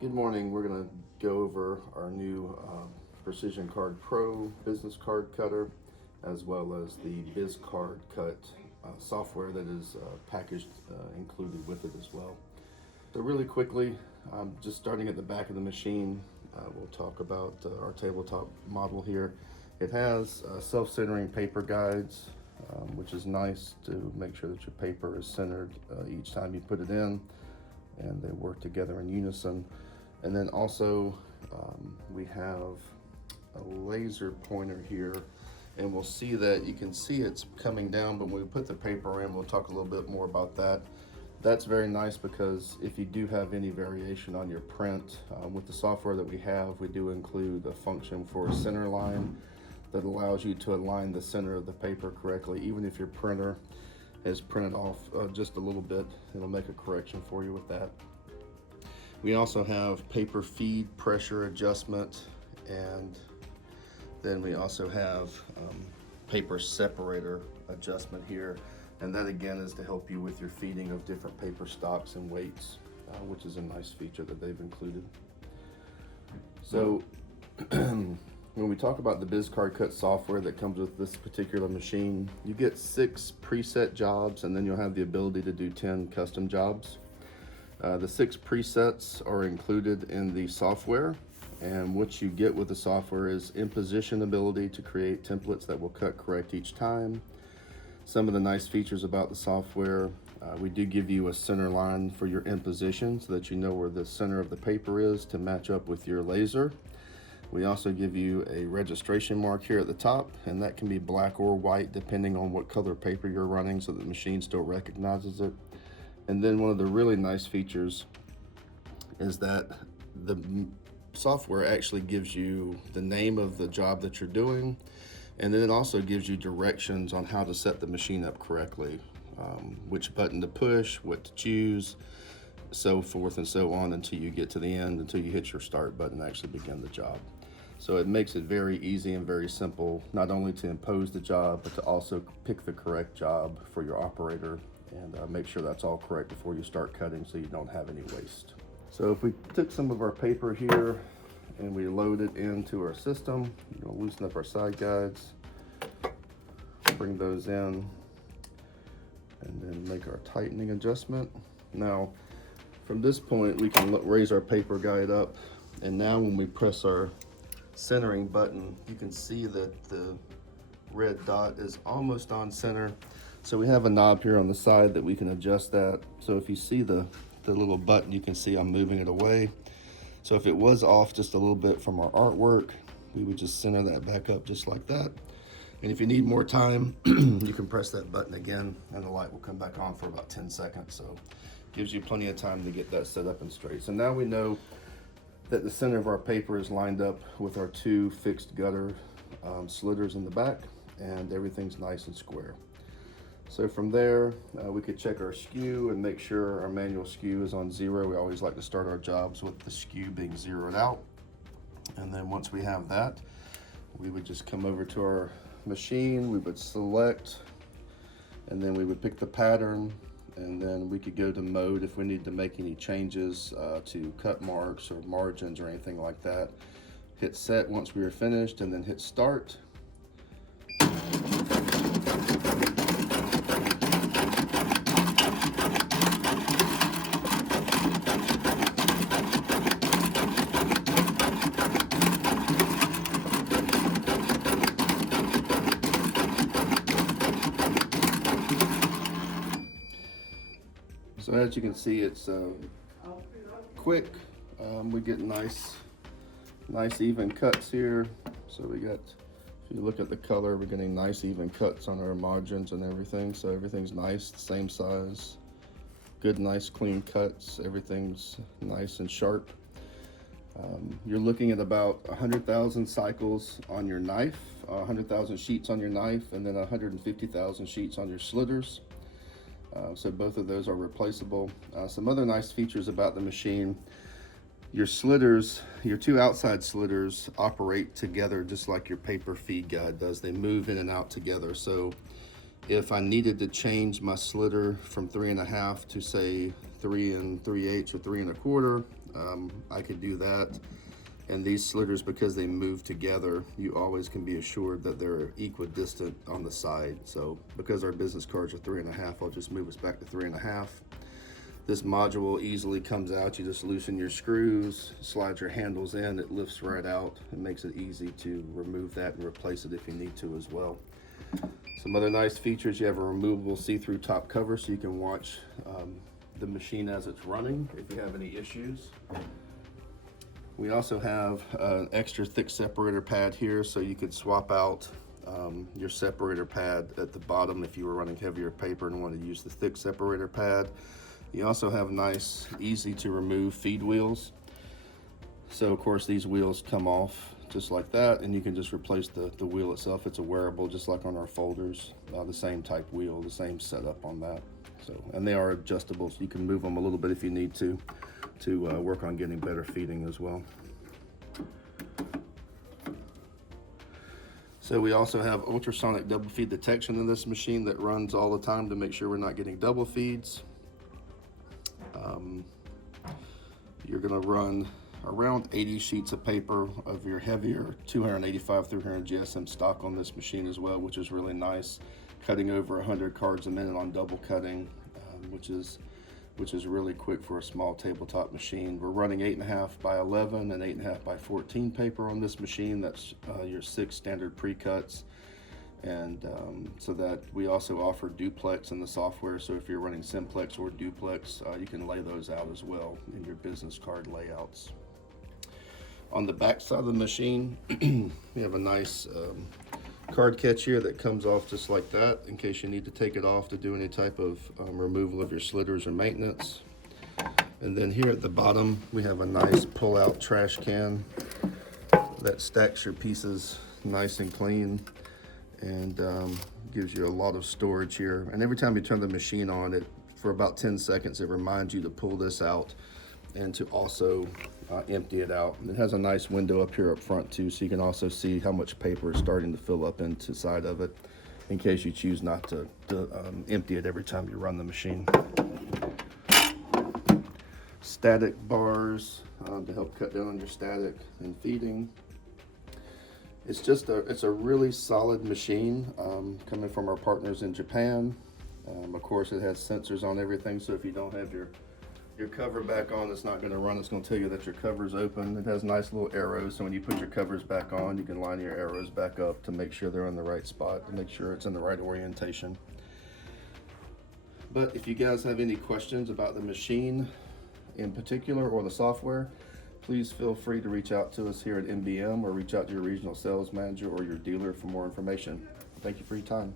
Good morning. We're going to go over our new Precision Card Pro business card cutter, as well as the BizcardCut software that is packaged included with it as well. So really quickly, just starting at the back of the machine, we'll talk about our tabletop model here. It has self-centering paper guides, which is nice to make sure that your paper is centered each time you put it in, and they work together in unison. And then also we have a laser pointer here, and we'll see that you can see it's coming down, but when we put the paper in, we'll talk a little bit more about that. That's very nice because if you do have any variation on your print, with the software that we have, we do include a function for a center line that allows you to align the center of the paper correctly. Even if your printer has printed off just a little bit, it'll make a correction for you with that. We also have paper feed pressure adjustment, and then we also have paper separator adjustment here, and that again is to help you with your feeding of different paper stocks and weights, which is a nice feature that they've included. So when we talk about the BizcardCut software that comes with this particular machine, you get 6 preset jobs, and then you'll have the ability to do 10 custom jobs. The 6 presets are included in the software, and what you get with the software is imposition ability to create templates that will cut correct each time. Some of the nice features about the software, we do give you a center line for your imposition so that you know where the center of the paper is to match up with your laser. We also give you a registration mark here at the top, and that can be black or white depending on what color paper you're running, so that the machine still recognizes it. And then one of the really nice features is that the software actually gives you the name of the job that you're doing, and then it also gives you directions on how to set the machine up correctly, which button to push, what to choose, so forth and so on until you get to the end, until you hit your start button and actually begin the job. So it makes it very easy and very simple, not only to impose the job, but to also pick the correct job for your operator, and make sure that's all correct before you start cutting so you don't have any waste. So if we took some of our paper here and we load it into our system, we'll loosen up our side guides, bring those in, and then make our tightening adjustment. Now, from this point, we can raise our paper guide up, and now when we press our centering button, you can see that the red dot is almost on center. So we have a knob here on the side that we can adjust that. So if you see the little button, you can see I'm moving it away. So if it was off just a little bit from our artwork, we would just center that back up just like that. And if you need more time, you can press that button again and the light will come back on for about 10 seconds. So it gives you plenty of time to get that set up and straight. So now we know that the center of our paper is lined up with our 2 fixed gutter slitters in the back, and everything's nice and square. So from there, we could check our skew and make sure our manual skew is on 0. We always like to start our jobs with the skew being zeroed out. And then once we have that, we would just come over to our machine, we would select, and then we would pick the pattern, and then we could go to mode if we need to make any changes to cut marks or margins or anything like that. Hit set once we are finished, and then hit start. So as you can see, it's quick. We get nice even cuts here. So we got, if you look at the color, we're getting nice even cuts on our margins and everything. So everything's nice, the same size. Good, nice, clean cuts. Everything's nice and sharp. You're looking at about 100,000 cycles on your knife, 100,000 sheets on your knife, and then 150,000 sheets on your slitters. So both of those are replaceable. Some other nice features about the machine: your slitters, your 2 outside slitters operate together just like your paper feed guide does. They move in and out together. So if I needed to change my slitter from 3.5 to say 3 3/8 or 3 1/4, I could do that. And these slitters, because they move together, you always can be assured that they're equidistant on the side. So because our business cards are 3.5, I'll just move us back to 3.5. This module easily comes out. You just loosen your screws, slide your handles in, it lifts right out. It makes it easy to remove that and replace it if you need to as well. Some other nice features, you have a removable see-through top cover so you can watch the machine as it's running if you have any issues. We also have an extra thick separator pad here, so you could swap out your separator pad at the bottom if you were running heavier paper and want to use the thick separator pad. You also have nice, easy to remove feed wheels. So of course these wheels come off just like that, and you can just replace the wheel itself. It's a wearable, just like on our folders, the same type wheel, the same setup on that. So, and they are adjustable, so you can move them a little bit if you need to work on getting better feeding as well. So we also have ultrasonic double feed detection in this machine that runs all the time to make sure we're not getting double feeds. You're going to run around 80 sheets of paper of your heavier 285-300 GSM stock on this machine as well, which is really nice. Cutting over 100 cards a minute on double cutting, which is really quick for a small tabletop machine. We're running 8.5 by 11 and 8.5 by 14 paper on this machine. That's your 6 standard pre-cuts. And so that we also offer duplex in the software. So if you're running simplex or duplex, you can lay those out as well in your business card layouts. On the back side of the machine, we have a nice card catch here that comes off just like that in case you need to take it off to do any type of removal of your slitters or maintenance. And then here at the bottom, we have a nice pull-out trash can that stacks your pieces nice and clean, and gives you a lot of storage here. And every time you turn the machine on, it for about 10 seconds, it reminds you to pull this out and to also empty it out. It has a nice window up here up front too, so you can also see how much paper is starting to fill up into the side of it in case you choose not to empty it every time you run the machine. Static bars to help cut down on your static and feeding. It's a really solid machine coming from our partners in Japan. Of course, it has sensors on everything, so if you don't have your cover back on, it's not going to run. It's going to tell you that your cover's open. It has nice little arrows, so when you put your covers back on, you can line your arrows back up to make sure they're in the right spot, to make sure it's in the right orientation. But if you guys have any questions about the machine in particular or the software, please feel free to reach out to us here at MBM or reach out to your regional sales manager or your dealer for more information. Thank you for your time.